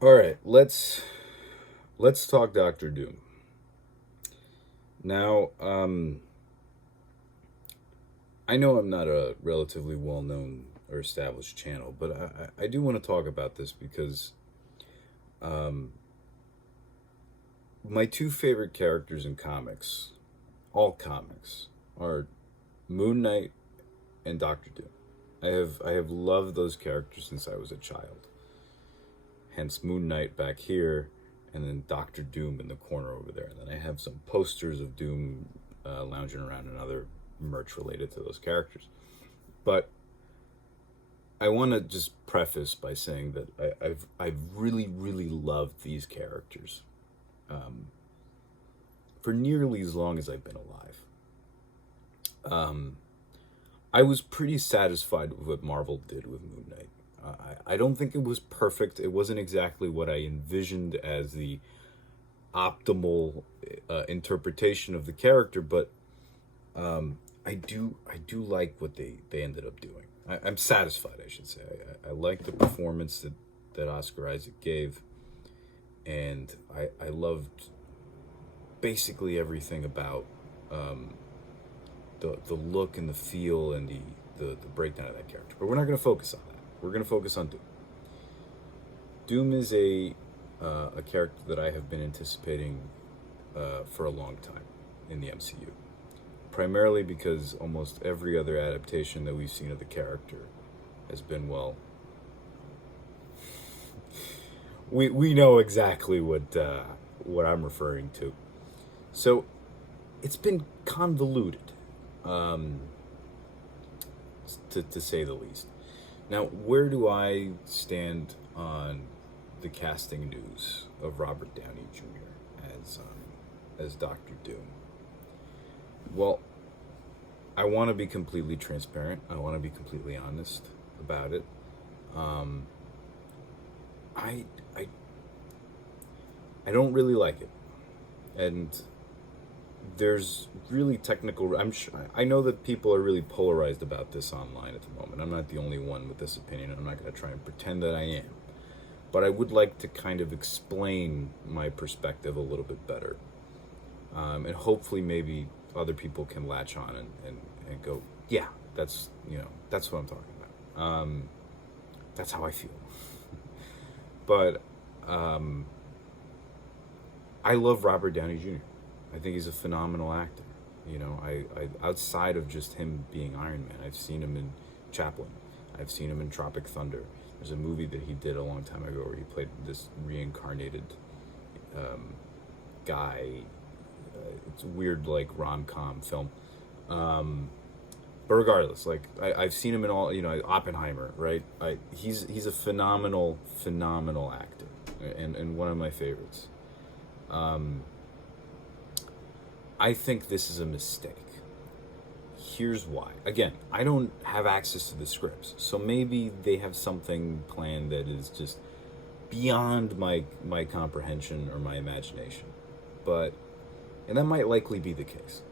All right, let's talk Doctor Doom. Now, I know I'm not a relatively well-known or established channel, but I do want to talk about this because um, my two favorite characters in comics, all comics, are Moon Knight and Doctor Doom. I have loved those characters since I was a child. Hence Moon Knight back here, and then Doctor Doom in the corner over there. And then I have some posters of Doom lounging around and other merch related to those characters. But I want to just preface by saying that I've really loved these characters um, for nearly as long as I've been alive. Um, I was pretty satisfied with what Marvel did with Moon Knight. I don't think it was perfect. It wasn't exactly what I envisioned as the optimal interpretation of the character, but I do like what they ended up doing. I'm satisfied, I should say. I like the performance that Oscar Isaac gave, and I loved basically everything about um, the look and the feel and the breakdown of that character. But we're not going to focus on that. We're going to focus on Doom. Doom is a character that I have been anticipating for a long time in the MCU. Primarily because almost every other adaptation that we've seen of the character has been, well, we know exactly what I'm referring to. So it's been convoluted, um, to say the least. Now, where do I stand on the casting news of Robert Downey Jr. As Doctor Doom? Well, I want to be completely transparent. I want to be completely honest about it. Um, I I I don't really like it, and there's really technical. I know that people are really polarized about this online at the moment. I'm not the only one with this opinion. I'm not going to try and pretend that I am, but I would like to kind of explain my perspective a little bit better, and hopefully maybe other people can latch on and go, yeah, that's what I'm talking about. That's how I feel. But um, I love Robert Downey Jr. I think he's a phenomenal actor. I outside of just him being Iron Man, I've seen him in Chaplin. I've seen him in Tropic Thunder. There's a movie that he did a long time ago where he played this reincarnated um, guy. It's a weird, like, rom-com film. Um, but regardless, like I've seen him in all, Oppenheimer, right? He's a phenomenal actor, and one of my favorites. Um, I think this is a mistake. Here's why. Again, I don't have access to the scripts, so maybe they have something planned that is just beyond my comprehension or my imagination. But and that might likely be the case.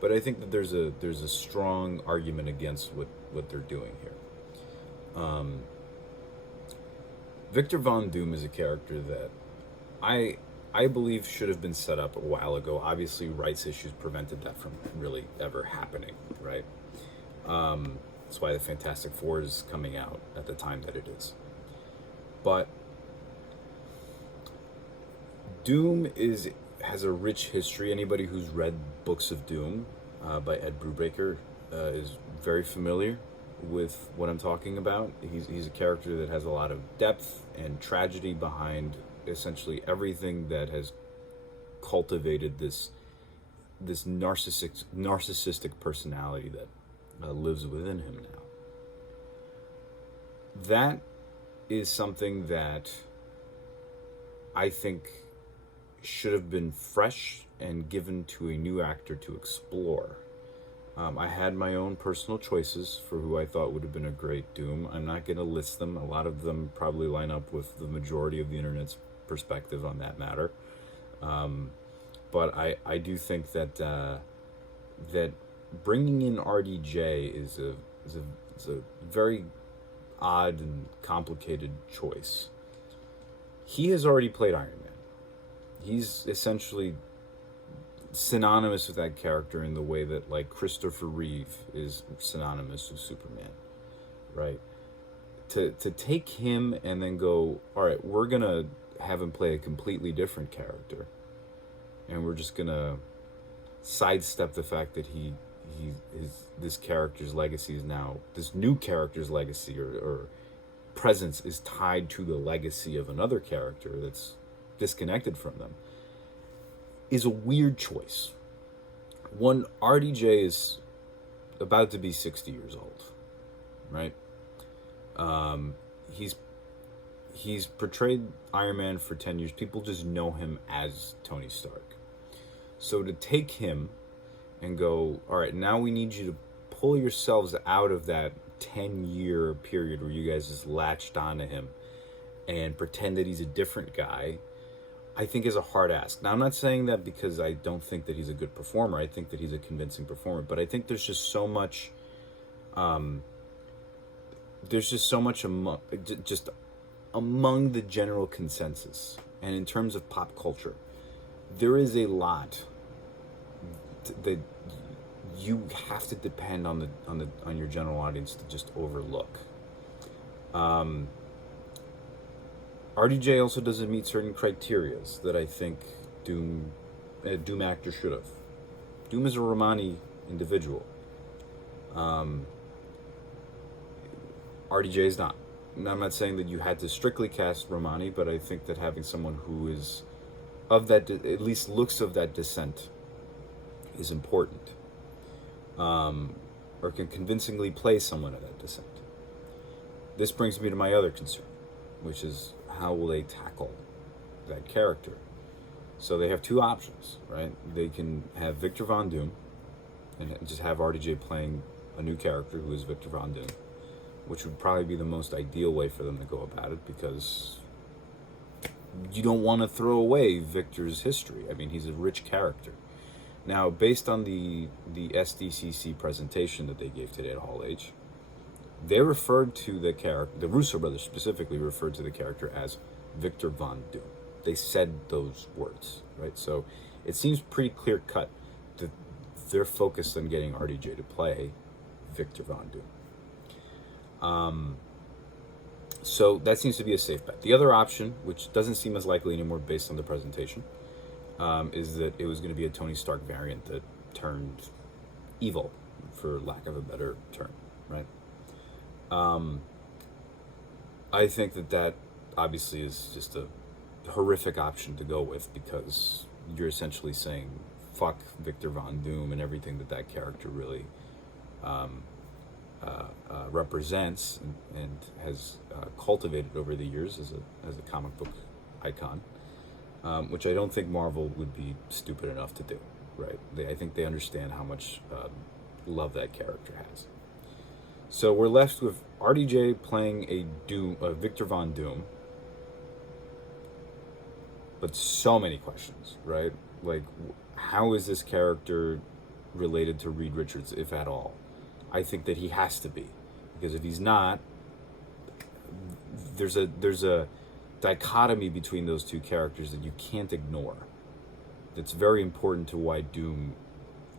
But I think that there's a strong argument against what they're doing here. Um, Victor Von Doom is a character that I I believe should have been set up a while ago. Obviously, rights issues prevented that from really ever happening, right? That's why the Fantastic Four is coming out at the time that it is. But Doom is has a rich history. Anybody who's read books of Doom by Ed Brubaker is very familiar with what I'm talking about. He's a character that has a lot of depth and tragedy behind essentially everything that has cultivated this narcissistic personality that lives within him now. That is something that I think should have been fresh and given to a new actor to explore. I had my own personal choices for who I thought would have been a great Doom. I'm not going to list them. A lot of them probably line up with the majority of the internet's perspective on that matter. Um, but I do think that bringing in RDJ is a very odd and complicated choice. he has already played Iron Man. He's essentially synonymous with that character in the way that, like, Christopher Reeve is synonymous with Superman, right? To take him and then go, all right, we're gonna have him play a completely different character, and we're just gonna sidestep the fact that this character's legacy is now, this new character's legacy or presence is tied to the legacy of another character that's disconnected from them, is a weird choice. One, RDJ is about to be 60 years old, right? He's portrayed Iron Man for 10 years. People just know him as Tony Stark. So to take him and go, all right, now we need you to pull yourselves out of that 10-year period where you guys just latched onto him and pretend that he's a different guy, I think is a hard ask. Now, I'm not saying that because I don't think that he's a good performer. I think that he's a convincing performer, but I think there's just so much among the general consensus, and in terms of pop culture, there is a lot that you have to depend on your general audience to just overlook. RDJ also doesn't meet certain criterias that I think a Doom actor should have. Doom is a Romani individual. RDJ is not. And I'm not saying that you had to strictly cast Romani, but I think that having someone who is of that, at least looks of that descent, is important. Or can convincingly play someone of that descent. This brings me to my other concern, which is how will they tackle that character? So they have two options, right? They can have Victor Von Doom and just have RDJ playing a new character who is Victor Von Doom, which would probably be the most ideal way for them to go about it, because you don't want to throw away Victor's history. I mean, he's a rich character. Now, based on the SDCC presentation that they gave today at Hall H, they referred to the character, the Russo brothers specifically referred to the character as Victor Von Doom. They said those words, right? So it seems pretty clear cut that they're focused on getting RDJ to play Victor Von Doom. So that seems to be a safe bet. The other option, which doesn't seem as likely anymore based on the presentation, is that it was going to be a Tony Stark variant that turned evil, for lack of a better term, right? I think that obviously is just a horrific option to go with, because you're essentially saying fuck Victor Von Doom and everything that character really represents and has cultivated over the years as a comic book icon, which I don't think Marvel would be stupid enough to do, right? I think they understand how much love that character has. So we're left with RDJ playing a Victor Von Doom, but so many questions, right? Like, how is this character related to Reed Richards, if at all? I think that he has to be, because if he's not, there's a dichotomy between those two characters that you can't ignore. That's very important to why Doom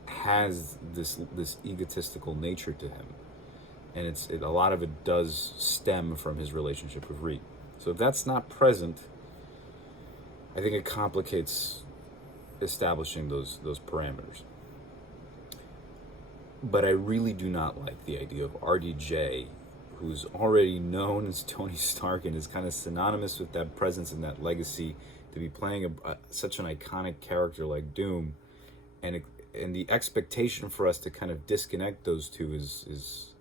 has this egotistical nature to him, and a lot of it does stem from his relationship with Reed. So if that's not present, I think it complicates establishing those parameters. But I really do not like the idea of RDJ, who's already known as Tony Stark and is kind of synonymous with that presence and that legacy, to be playing such an iconic character like Doom, and the expectation for us to kind of disconnect those two is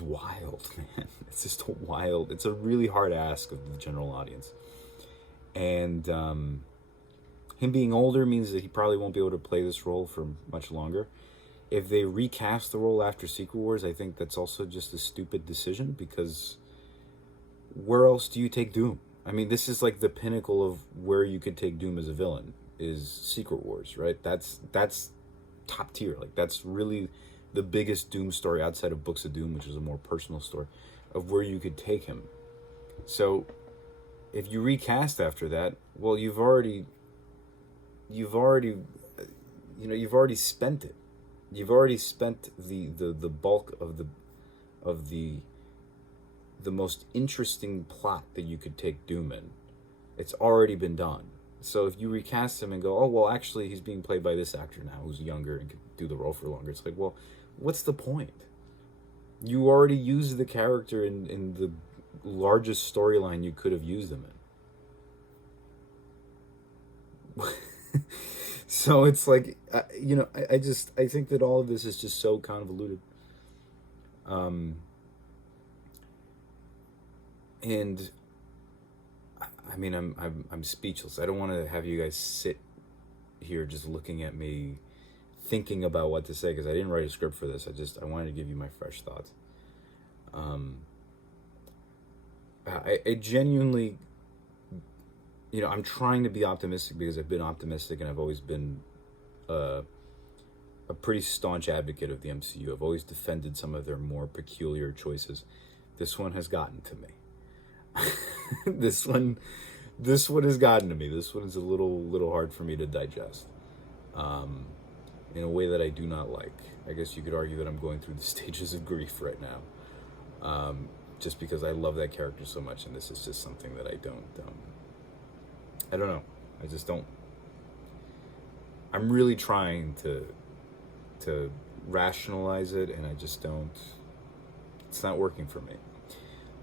wild, man. It's just wild. It's a really hard ask of the general audience. And him being older means that he probably won't be able to play this role for much longer. If they recast the role after Secret Wars, I think that's also just a stupid decision, because where else do you take Doom? I mean, this is like the pinnacle of where you could take Doom as a villain, is Secret Wars, right? That's top tier. Like, that's really the biggest Doom story outside of Books of Doom, which is a more personal story, of where you could take him. So if you recast after that, well, you've already you've already spent it. You've already spent the bulk of the most interesting plot that you could take Doom in. It's already been done. So if you recast him and go, oh well, actually he's being played by this actor now who's younger and could do the role for longer, it's like, well, what's the point? You already used the character in the largest storyline you could have used him in. So it's like, I think that all of this is just so convoluted. And I mean, I'm speechless. I don't want to have you guys sit here just looking at me, thinking about what to say, because I didn't write a script for this. I wanted to give you my fresh thoughts. I genuinely, I'm trying to be optimistic because I've been optimistic and I've always been a pretty staunch advocate of the MCU. I've always defended some of their more peculiar choices. This one has gotten to me. This one has gotten to me. This one is a little hard for me to digest, in a way that I do not like. I guess you could argue that I'm going through the stages of grief right now, just because I love that character so much, and this is just something that I don't know. I just don't. I'm really trying to rationalize it, and I just don't. It's not working for me.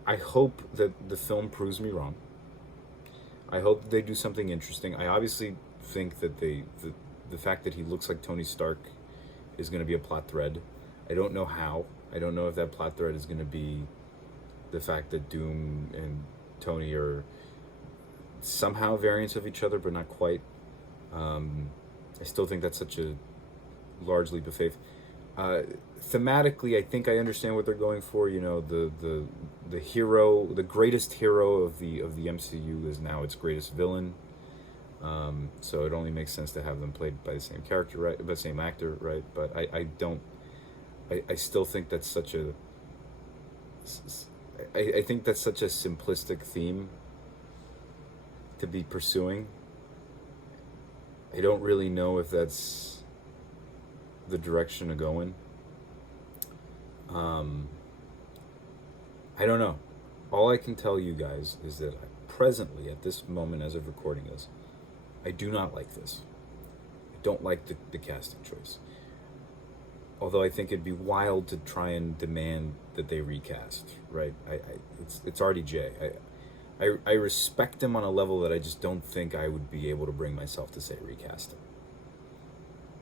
I hope that the film proves me wrong. I hope that they do something interesting. I obviously think that the fact that he looks like Tony Stark is going to be a plot thread. I don't know how. I don't know if that plot thread is going to be the fact that Doom and Tony are somehow variants of each other, but not quite. I still think that's such a large leap of faith. Thematically, I think I understand what they're going for. The hero, the greatest hero of the MCU is now its greatest villain. So it only makes sense to have them played by the same character, right? By the same actor, right? But I still think that's such a. I think that's such a simplistic theme to be pursuing. I don't really know if that's the direction to go in. I don't know. All I can tell you guys is that presently, at this moment as of recording this, I do not like this. I don't like the casting choice. Although I think it'd be wild to try and demand that they recast, right? It's RDJ. I respect him on a level that I just don't think I would be able to bring myself to say recast him.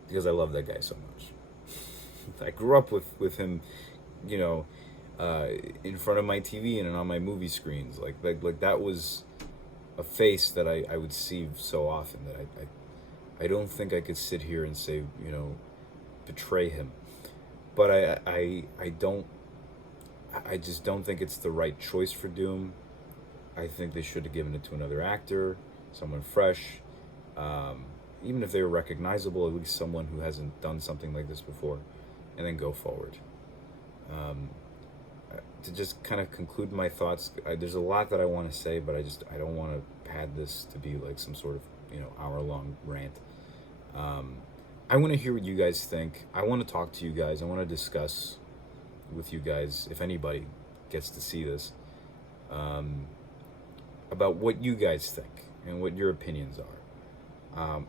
Because I love that guy so much. I grew up with him, in front of my TV and on my movie screens. Like that was a face that I would see so often that I don't think I could sit here and say, betray him. But I just don't think it's the right choice for Doom. I think they should have given it to another actor, someone fresh. Even if they were recognizable, at least someone who hasn't done something like this before, and then go forward. To just kind of conclude my thoughts, there's a lot that I want to say, but I don't want to pad this to be like some sort of hour-long rant. I want to hear what you guys think. I want to talk to you guys. I want to discuss with you guys, if anybody gets to see this, about what you guys think and what your opinions are.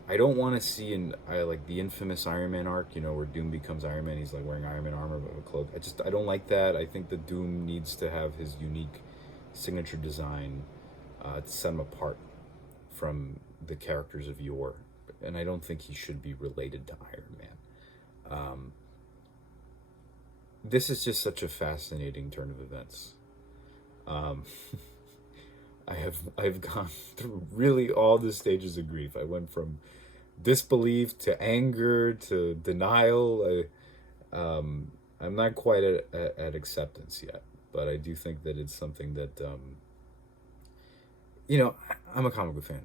I don't want to see like the infamous Iron Man arc, where Doom becomes Iron Man. He's like wearing Iron Man armor but a cloak. I don't like that. I think that Doom needs to have his unique signature design to set him apart from the characters of yore. And I don't think he should be related to Iron Man. This is just such a fascinating turn of events. I've gone through really all the stages of grief. I went from disbelief to anger to denial. I'm not quite at acceptance yet, but I do think that it's something that I'm a comic book fan.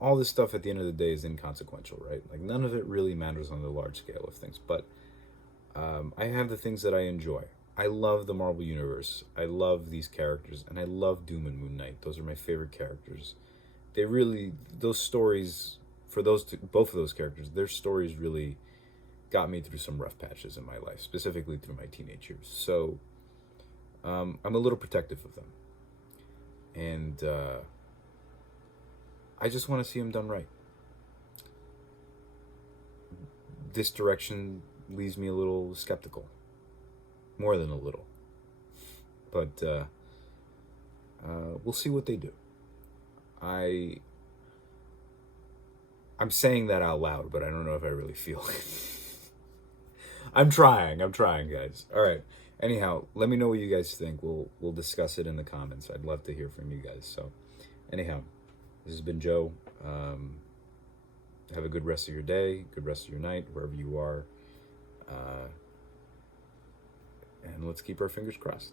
All this stuff at the end of the day is inconsequential, right? Like none of it really matters on the large scale of things, but I have the things that I enjoy, I love the Marvel Universe. I love these characters, and I love Doom and Moon Knight. Those are my favorite characters. They really, those stories, for those two, both of those characters, their stories really got me through some rough patches in my life, specifically through my teenage years. So I'm a little protective of them. And I just want to see them done right. This direction leaves me a little skeptical. More than a little. But we'll see what they do. I'm saying that out loud, but I don't know if I really feel it. I'm trying, guys. All right. Anyhow, let me know what you guys think. We'll discuss it in the comments. I'd love to hear from you guys. So, anyhow, this has been Joe. Have a good rest of your day, good rest of your night, wherever you are. And let's keep our fingers crossed.